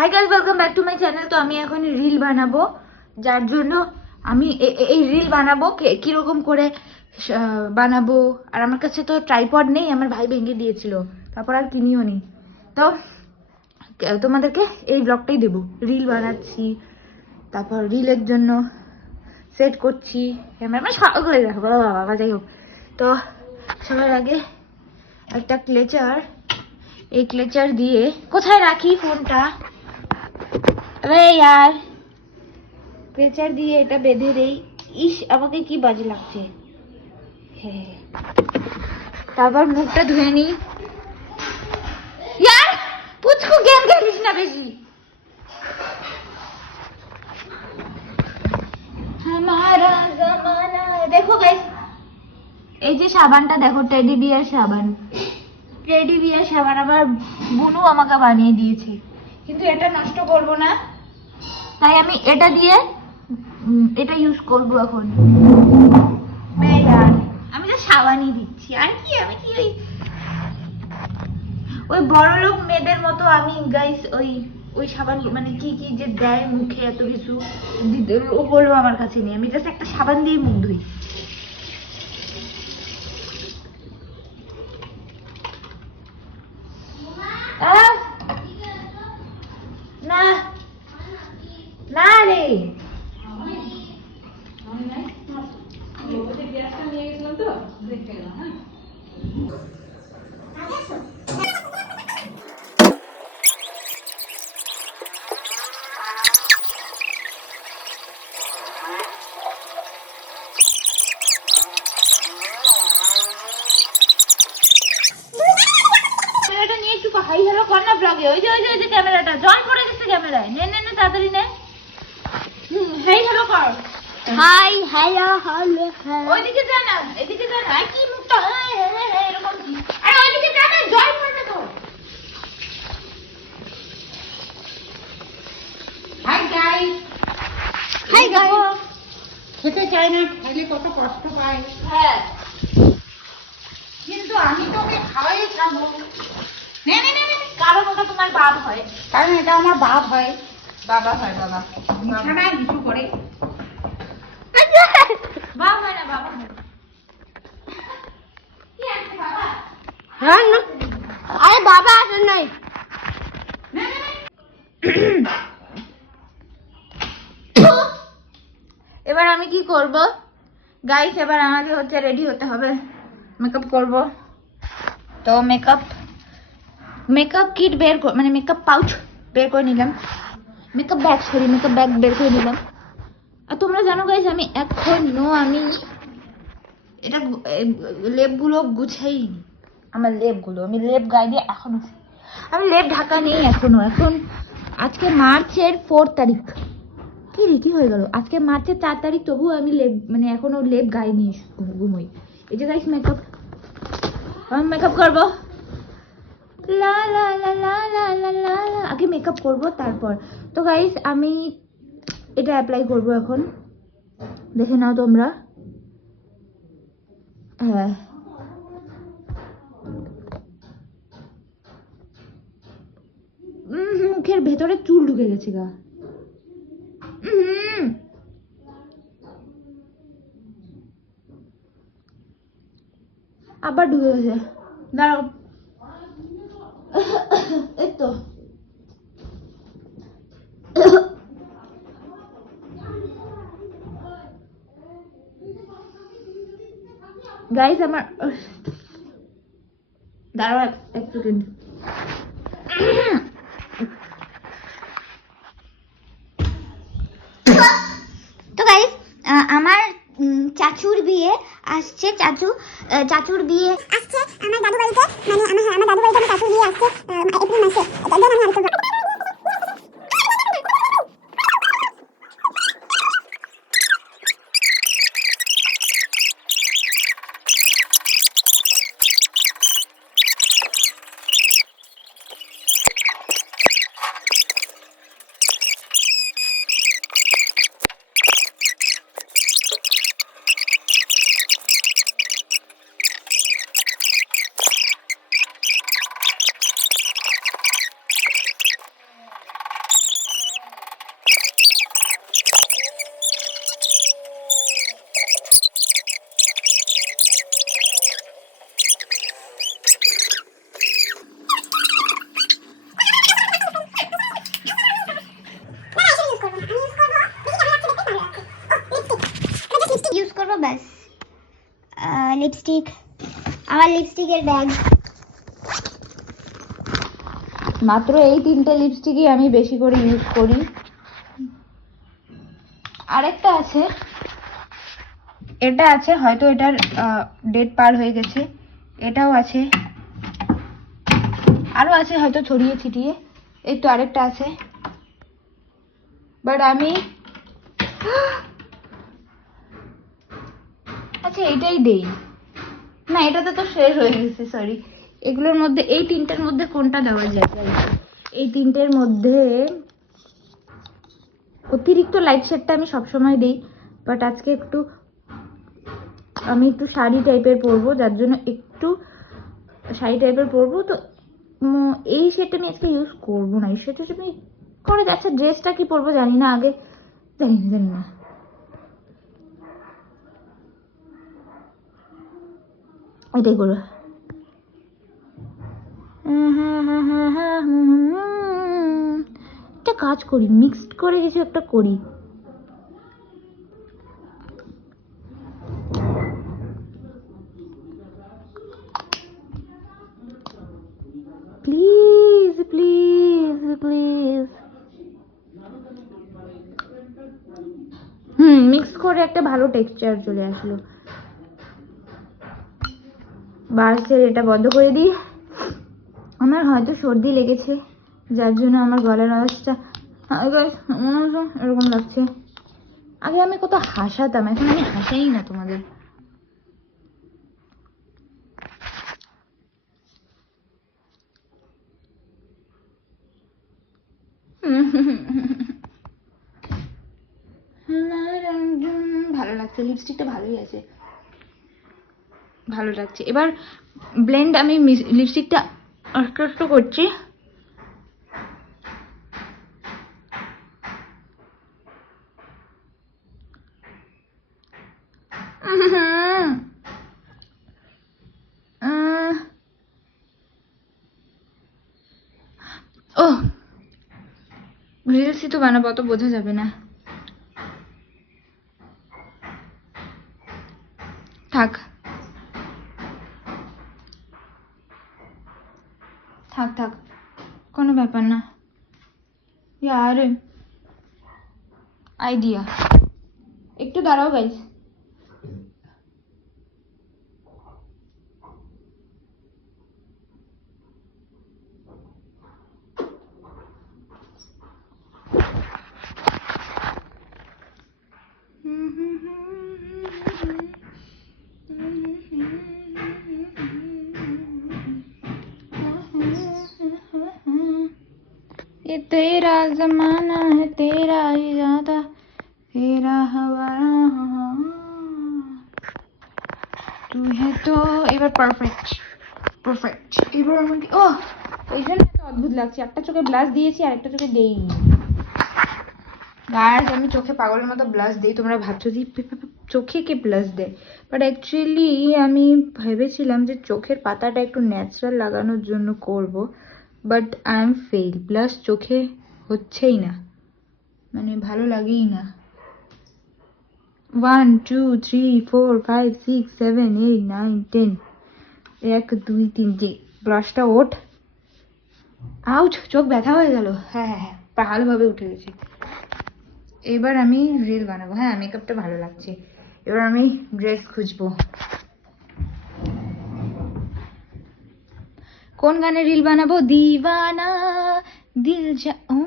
Hi guys, welcome back to my channel. তো আমি এখন রিল বানাবো, যার জন্য আমি এই রিল বানাবো কিরকম করে বানাবো। আর আমার কাছে তো ট্রাইপড নেই, আমার ভাই ভেঙে দিয়েছিল, তারপর আর কিনিও নি। তো তোমাদেরকে এই ব্লগটাই দেবো, রিল বানাচ্ছি, তারপর রিলের জন্য সেট করছি ক্যামেরা, মানে সকলে দেখো বাবা। যাই হোক, তো সবার আগে একটা ক্লেচার, এই ক্লেচার দিয়ে কোথায় রাখি ফোনটা, আরে यार ক্লেচার দিয়ে এটা বেঁধে দেই। ইস, আমাকে কি বাজে লাগছে। তারপর মুখটা ধুয়ে নি। यार পুচকু গেম খেলিস না বেশি। हमारा जमाना देखो गाइस, এই যে সাবানটা দেখো, টেডি বিয়ার সাবান। টেডি বিয়ার সাবান আবার বুনু আমাকে বানিয়ে দিয়েছে, কিন্তু এটা নষ্ট করব না, তাই আমি এটা দিয়ে এটা ইউজ করবো এখন। আমি তো সাবানই দিচ্ছি, আর কি আমি কি ওই বড় লোক মেয়েদের মতো আমি গাইস ওই সাবান মানে কি কি যে দেয় মুখে এত কিছু, ও বলবো আমার কাছে নেই। আমি জাস্ট একটা সাবান দিয়ে মুখ ধুই। না না রে, নিয়ে একটু হাই হ্যালো কর না ব্লগে। ওই যে ক্যামেরাটা জল পড়ে গেছে ক্যামেরায়। নে নে নে তাড়াতাড়ি নে। হাই হ্যালো কর। Hi hello hello. ওইদিকে যা না, এদিকে যা না। কি মুখটা এরকম কি? আরে ওইদিকে যা না, জল পড়বে তো। Hi guys, hi guys. খেতে চাই না, খাইলে কত কষ্ট পায়। হ্যাঁ, কিন্তু আমি তোকে খাওয়াই খাবো। নে নে নে নে, কারণ ওটা তোমার বাপ হয়। কারণ এটা আমার বাপ হয়। বাবা হয়, বাবা বিছানায় কিছু করে। বাপ হয় না, বাবা হয়। কি আছে বাবা? হ্যাঁ না, আরে বাবা আছে নাই। এবার আমি কি করব গাইস, এবার আমাকে হচ্ছে রেডি হতে হবে, মেকআপ করব। তো মেকআপ কিট বের মানে মেকআপ পাউচ বের করে নিলাম, মেকআপ ব্যাগ বের করে নিলাম। আর তোমরা জানো গাইস, আমি আমি এটা লেপগুলো গুছাইনি। আমার লেপগুলো, আমি লেপ গায়ে দিয়ে এখনো, আমি লেপ ঢাকা নেই এখনো। এখন আজকে মার্চের 4 তারিখ। কি হয়ে গেল, আজকে মার্চের 4 তারিখ, তবুও আমি লেপ মানে এখনো লেপ গায়ে নিয়ে ঘুমোই। এই যে গাইস আমি মেকআপ করবো। লা লা লা লা লা লা লা লা, আগে মেকআপ করবো তারপর। তো গাইস আমি এটা অ্যাপ্লাই করব এখন, দেখে নাও তোমরা। হ্যাঁ, মুখের ভেতরে চুল ঢুকে গেছে গা। আবার ঢুকে গেছে, দাঁড়াও। এই তো গাইস আমার, দাঁড়াও এক সেকেন্ড। তো গাইস আমার চাচুর বিয়ে আসছে, চাচুর বিয়ে আসছে আমার দাদু বাড়িতে, মানে আমার দাদু বাড়িতে আমার চাচুর বিয়ে আসছে এপ্রিল মাসে। ব্যাস লিপস্টিক, আমার লিপস্টিকের ব্যাগ। মাত্র এই 3টে লিপস্টিকই আমি বেশি করে ইউজ করি। আরেকটা আছে, এটা আছে, হয়তো এটার ডেট পার হয়ে গেছে। এটাও আছে, আরো আছে হয়তো ছড়িয়ে ছিটিয়ে। এই তো আরেকটা আছে, বাট আমি আচ্ছা এটাই দেই না, এটাতে তো শেষ হয়ে গেছে, সরি। এগুলোর মধ্যে এই 3টের মধ্যে কোনটা দেওয়া যায়? এই 3টের মধ্যে অতিরিক্ত লাইট শেডটা আমি সবসময় দিই, বাট আজকে আমি একটু শাড়ি টাইপের পরবো, যার জন্য একটু শাড়ি টাইপের পরবো। তো এই শেডটা আমি আজকে ইউজ করবো না। এই শেডটা আমি করে যাচ্ছে, ড্রেসটা কি পরবো জানি না, আগে জানি না। এটাই করবো। একটা কাজ করি, মিক্সড করে কিছু একটা করি। প্লিজ প্লিজ প্লিজ, মিক্স করে একটা ভালো টেক্সচার চলে আসলো। বাসের এটা বন্ধ করে দিই। আমার হয়তো সর্দি লেগেছে, যার জন্য আমার গলার আওয়াজটা এরকম লাগছে। আগে আমি কত হাসাতাম, এখন আমি হাসাই না তোমাদের। ভালো লাগছে, লিপস্টিকটা ভালোই আছে, ভালো লাগছে। এবার ব্লেন্ড আমি লিপস্টিকটা আস্তে আস্তে করছি। ও রিলসই তো বানাবো, অত বোঝা যাবে না। থাক থাক থাক, কোনো ব্যাপার না। ইয়ার আইডিয়া, একটু দাঁড়াও গাইস। ये तेरा जमाना है, तेरा इरादा, तेरा हवाला, তুই হ্যাঁ তো। এবার পারফেক্ট পারফেক্ট। এবার আমাকে ওই জন্য এত অদ্ভুত লাগছে, একটা চোখে ব্লাশ দিয়েছি আর একটা চোখে দেইনি। গাইস আমি চোখে পাগলের মতো ব্লাশ দিই, তোমরা ভাবছো যে চোখে কে ব্লাশ দেয়, বাট অ্যাকচুয়ালি আমি ভেবেছিলাম যে চোখের পাতাটা একটু ন্যাচারাল লাগানোর জন্য করব, but I am fail. Blush চোখে হচ্ছেই না, মানে ভালো লাগেই না। 1 2 3 4 5 6 7 8 9 10, 1 2 3, যে ব্রাশটা ওঠ। আউচ, চোখ ব্যথা হয়ে গেল। হ্যাঁ হ্যাঁ হ্যাঁ, ভালোভাবে উঠে গেছে। এবার আমি রিল বানাবো। হ্যাঁ মেকআপটা ভালো লাগছে। এবার আমি ড্রেস খুঁজবো, কোন গানে রিল বানাবো। দিওয়ানা দিল যা, ও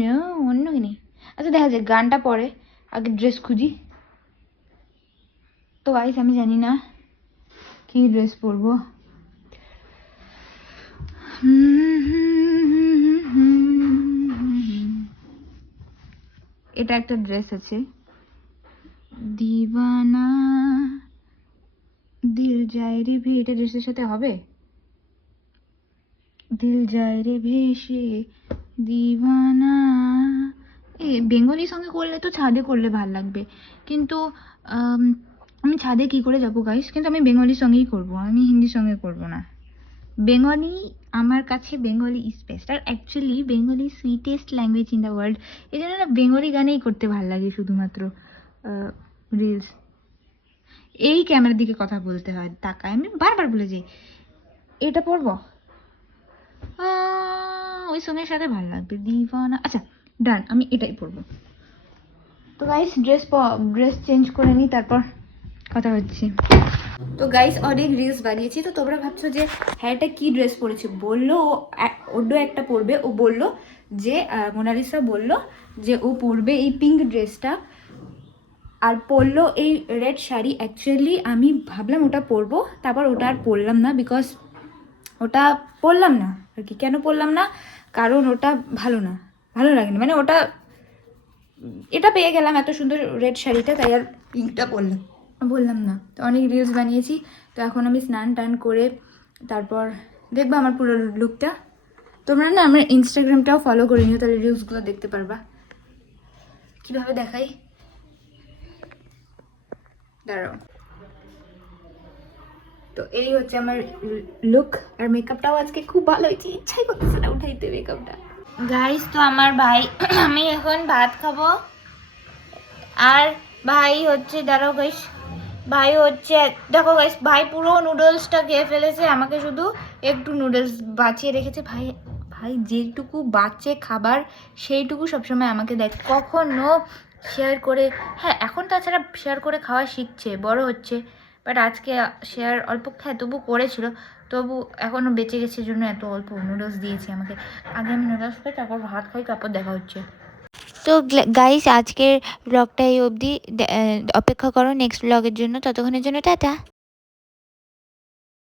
নো, অন্য গানে। আচ্ছা দেখা যায়, গানটা পরে, আগে ড্রেস খুঁজি। তো গাইস আমি জানি না কি ড্রেস পরবো। এটা একটা ড্রেস আছে, দিওয়ানা দিল যায় রে ভে, এটা ড্রেসের সাথে হবে। দিল যায় রে ভেসে দিওয়ানা, বেঙ্গলি সঙ্গে করলে তো ছাদে করলে ভাল লাগবে, কিন্তু আমি ছাদে কি করে যাবো গাইস। কিন্তু আমি বেঙ্গলি সঙ্গেই করব, আমি হিন্দি সঙ্গে করব না। বেঙ্গলি আমার কাছে, বেঙ্গলি ইজ বেস্ট। আর actually Bengali sweetest language in the world, এই জন্য না বেঙ্গলি গানেই করতে ভাল লাগে শুধুমাত্র রিলস। এই ক্যামেরার দিকে কথা বলতে হয়, তাকায়, আমি বারবার বলে যাই। এটা পরবো, ওই সঙ্গের সাথে ভালো লাগবে, দিওয়ানা। আচ্ছা ডান, আমি এটাই পরবো। তো গাইস ড্রেস চেঞ্জ করে নিই, তারপর কথা হচ্ছে। তো গাইস অনেক রিলস বানিয়েছি, তো তোমরা ভাবছো যে হ্যাঁ এটা কি ড্রেস পরেছে। বললো ও অন্য একটা পরবে, ও বললো যে মোনালিসা বললো যে ও পরবে এই পিঙ্ক ড্রেসটা, আর পরলো এই রেড শাড়ি। অ্যাকচুয়ালি আমি ভাবলাম ওটা পরবো, তারপর ওটা আর পরলাম না, বিকজ ওটা পরলাম না আর কি। কেন পরলাম না, কারণ ওটা ভালো না, ভালো লাগেনি, মানে ওটা, এটা পেয়ে গেলাম এত সুন্দর রেড শাড়িটা, তাই আর পিঙ্কটা বললাম না। তো অনেক রিলস বানিয়েছি, তো এখন আমি স্নান টান করে তারপর দেখবো আমার পুরো লুকটা। তোমরা না আমার ইনস্টাগ্রামটাও ফলো করে নিও, তাহলে রিলসগুলো দেখতে পারবা কিভাবে দেখাই। দাঁড়াও, তো এই হচ্ছে আমার লুক, আর মেকআপটাও আজকে খুব ভালো হয়েছে, ইচ্ছাই করতেছে না উঠাইতে মেকআপটা। গাইস তো আমার ভাই, আমি এখন ভাত খাবো, আর ভাই হচ্ছে, দাঁড়াও গাইস, ভাই হচ্ছে, দেখো গাইস, ভাই পুরো নুডলসটা খেয়ে ফেলেছে, আমাকে শুধু একটু নুডলস বাঁচিয়ে রেখেছে। ভাই ভাই যেটুকু বাঁচে খাবার সেইটুকু সবসময় আমাকে দেয়, কখনো শেয়ার করে, হ্যাঁ এখন তাছাড়া শেয়ার করে খাওয়া শিখছে, বড় হচ্ছে, বাট আজকে শেয়ার অল্প খায় তবু করেছিল, তবু এখনও বেঁচে গেছে জন্য এত অল্প নুডলস দিয়েছে আমাকে। আগে আমি নুডলস খাই, তারপর ভাত খাই, তারপর দেখা হচ্ছে। তো গাইস আজকের ব্লগটা এই অবধি, অপেক্ষা করো নেক্সট ব্লগের জন্য, ততক্ষণের জন্য টাটা।